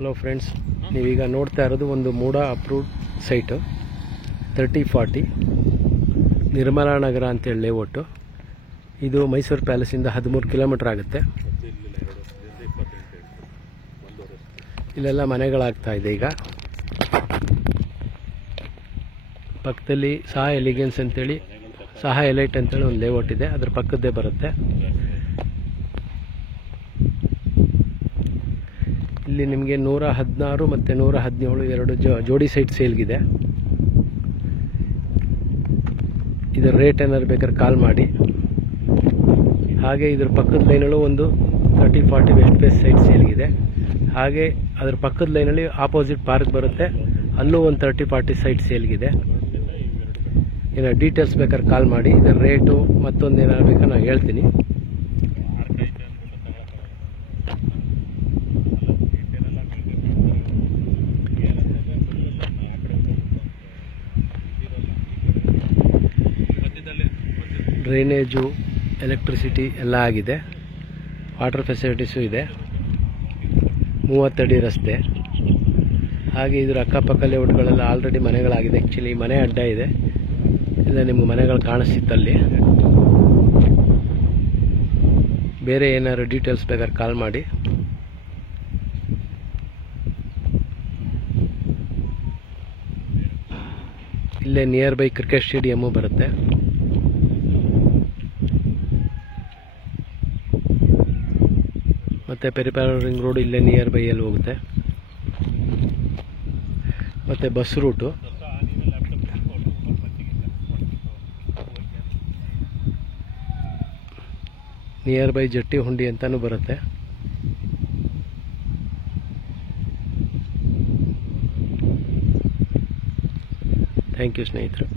Hello friends, ನೀವೀಗ ನೋಡ್ತಾ ಇರೋದು ಒಂದು ಮೂಡ ಅಪ್ರೂವ್ಡ್ ಸೈಟು 3040 ನಿರ್ಮಲಾ ನಗರ ಅಂತೇಳಿ ಲೇಔಟು. ಇದು ಮೈಸೂರು ಪ್ಯಾಲೇಸಿಂದ 13 ಕಿಲೋಮೀಟರ್ ಆಗುತ್ತೆ. ಇಲ್ಲೆಲ್ಲ ಮನೆಗಳಾಗ್ತಾ ಇದೆ. ಈಗ ಪಕ್ಕದಲ್ಲಿ ಸಹ ಎಲಿಗೆನ್ಸ್ ಅಂತೇಳಿ, ಸಹ ಎಲೈಟ್ ಅಂತೇಳಿ ಒಂದು ಲೇಔಟ್ ಇದೆ, ಅದ್ರ ಪಕ್ಕದ್ದೇ ಬರುತ್ತೆ. ಇಲ್ಲಿ ನಿಮಗೆ 116 ಮತ್ತು 117 ಎರಡು ಜೋಡಿ ಸೈಟ್ ಸೇಲ್ಗಿದೆ. ಇದರ ರೇಟ್ ಏನಾದ್ರು ಬೇಕಾದ್ರೆ ಕಾಲ್ ಮಾಡಿ. ಹಾಗೆ ಇದ್ರ ಪಕ್ಕದ ಲೈನಲ್ಲೂ ಒಂದು 3040 ವೆಸ್ಟ್ ಫೇಸ್ ಸೈಟ್ ಸೇಲ್ಗಿದೆ. ಹಾಗೆ ಅದ್ರ ಪಕ್ಕದ ಲೈನಲ್ಲಿ ಆಪೋಸಿಟ್ ಪಾರ್ಕ್ ಬರುತ್ತೆ, ಅಲ್ಲೂ ಒಂದು 3040 ಸೈಟ್ ಸೇಲ್ಗಿದೆ. ಏನೋ ಡೀಟೇಲ್ಸ್ ಬೇಕಾದ್ರೆ ಕಾಲ್ ಮಾಡಿ. ಇದರ ರೇಟು ಮತ್ತೊಂದು ಏನಾದ್ರು ಬೇಕಾದ್ರೆ ನಾನು ಹೇಳ್ತೀನಿ. ಡ್ರೈನೇಜು, ಎಲೆಕ್ಟ್ರಿಸಿಟಿ ಎಲ್ಲ ಆಗಿದೆ. ವಾಟರ್ ಫೆಸಿಲಿಟೀಸು ಇದೆ. 30 ಅಡಿ ರಸ್ತೆ. ಹಾಗೆ ಇದರ ಅಕ್ಕಪಕ್ಕ ಲೇಔಟ್ಗಳೆಲ್ಲ ಆಲ್ರೆಡಿ ಮನೆಗಳಾಗಿದೆ. ಆ್ಯಕ್ಚುಲಿ ಮನೆ ಅಡ್ಡ ಇದೆ, ಇಲ್ಲ ನಿಮ್ಗೆ ಮನೆಗಳು ಕಾಣಿಸ್ತಿತ್ತಲ್ಲಿ. ಬೇರೆ ಏನಾದ್ರು ಡೀಟೇಲ್ಸ್ ಬೇಕಾದ್ರೆ ಕಾಲ್ ಮಾಡಿ. ಇಲ್ಲೇ ನಿಯರ್ ಬೈ ಕ್ರಿಕೆಟ್ ಸ್ಟೇಡಿಯಮ್ಮು ಬರುತ್ತೆ. ಮತ್ತು ಪೆರಿಪೆರಲ್ ರಿಂಗ್ ರೋಡ್ ಇಲ್ಲೇ ನಿಯರ್ ಬೈಯಲ್ಲಿ ಹೋಗುತ್ತೆ. ಮತ್ತು ಬಸ್ ರೂಟು. ನಿಯರ್ ಬೈ ಜಟ್ಟಿ ಹುಂಡಿ ಅಂತಲೂ ಬರುತ್ತೆ. ಥ್ಯಾಂಕ್ ಯು ಸ್ನೇಹಿತರು.